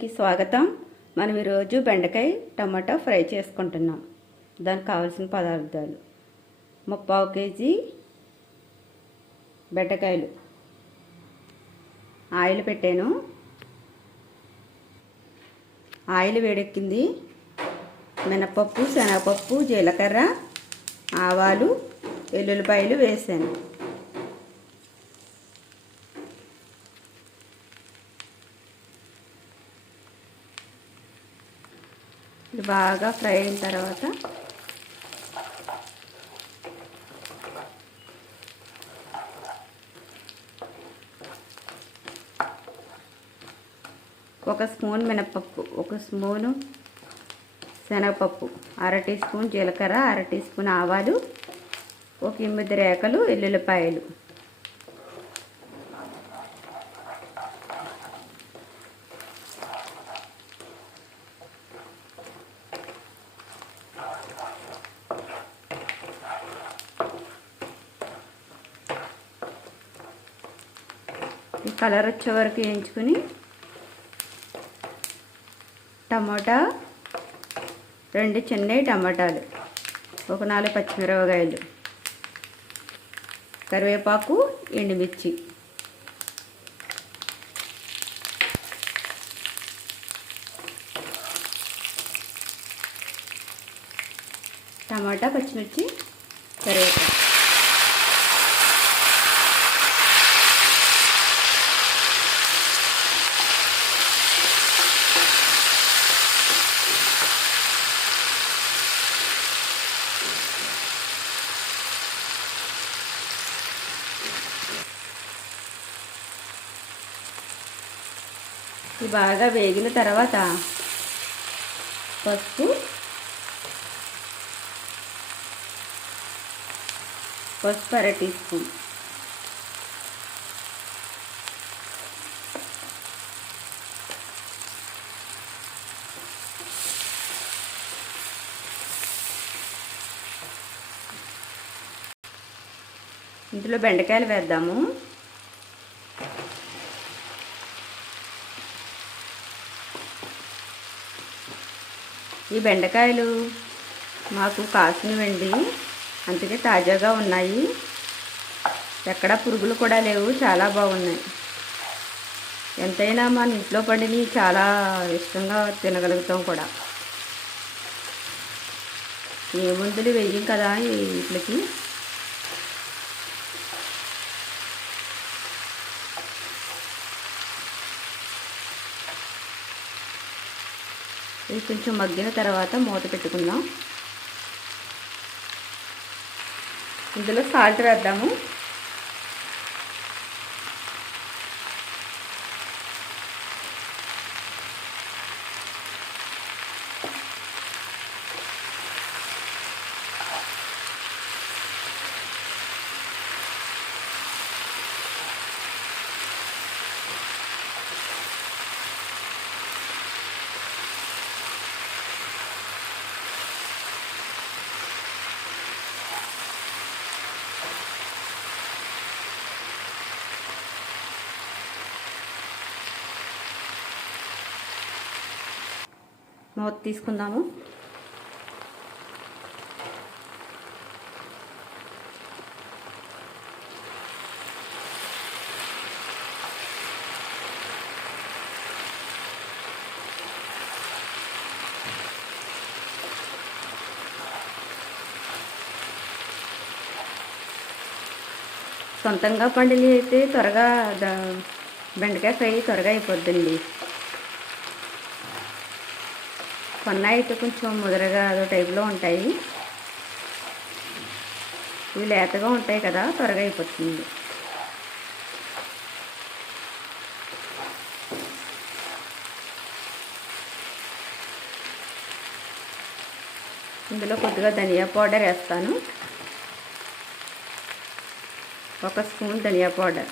కి స్వాగతం. మనం ఈరోజు బెండకాయ టమాటా ఫ్రై చేసుకుంటున్నాం. దానికి కావాల్సిన పదార్థాలు. ముప్పావు కేజీ బెండకాయలు. ఆయిల్ పెట్టాను. ఆయిల్ వేడెక్కింది. మినపప్పు శనగపప్పు జీలకర్ర ఆవాలు వెల్లుల్లిపాయలు వేసాను. ఇది బాగా ఫ్రై అయిన తర్వాత ఒక స్పూన్ మినపప్పు ఒక స్పూను శనగపప్పు అర టీ స్పూన్ జీలకర్ర అర టీ స్పూన్ ఆవాలు ఒక ఎనిమిది రేకలు ఎల్లుల్లిపాయలు కలర్ వచ్చే వరకు వేయించుకుని టమాటా రెండు చిన్నవి టమాటాలు ఒక నాలుగు పచ్చిమిరపకాయలు కరివేపాకు ఎండుమిర్చి. టమాటా పచ్చిమిర్చి కరివేపాకు. ఇవి బాగా వేగిన తర్వాత పసుపు పసుపు అర టీ స్పూన్. ఇందులో బెండకాయలు వేద్దాము. ఈ బెండకాయలు మాకు కాసినవండి. అందుకే తాజాగా ఉన్నాయి. ఎక్కడ పురుగులు కూడా లేవు చాలా బాగున్నాయి. ఎంతైనా మన ఇంట్లో పండిని చాలా ఇష్టంగా తినగలుగుతాం కూడా. ఏ మందులు వెయ్యం కదా వీటికి ఇది కొంచెం మగ్గిన తర్వాత మూత పెట్టుకుందాం. ఇందులో సాల్ట్ వేద్దాము. మూత తీసుకుందాము. సొంతంగా పండినవి అయితే త్వరగా బెండకాయ ఫ్రై త్వరగా అయిపోద్దండి. కొన్న అయితే కొంచెం ముదరగా అదో టైప్లో ఉంటాయి. ఇవి లేతగా ఉంటాయి కదా త్వరగా అయిపోతుంది. ఇందులో కొద్దిగా ధనియా పౌడర్ వేస్తాను. ఒక స్పూన్ ధనియా పౌడర్.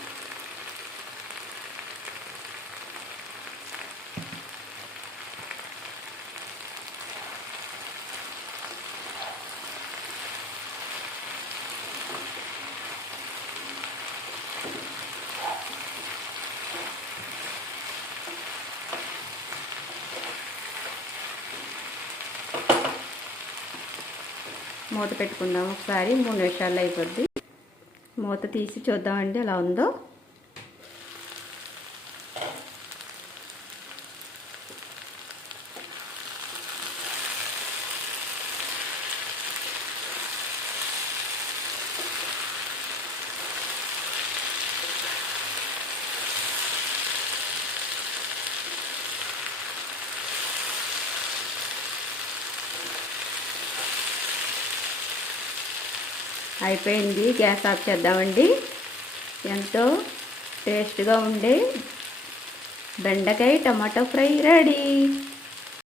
మూత పెట్టుకుందాం ఒకసారి మూడు నిమిషాల్లో అయిపోద్ది. మూత తీసి చూద్దామండి ఎలా ఉందో. అయిపోయింది. గ్యాస్ ఆఫ్ చేద్దామండి. ఎంతో టేస్ట్గా ఉండే బెండకాయ టమాటో ఫ్రై రెడీ.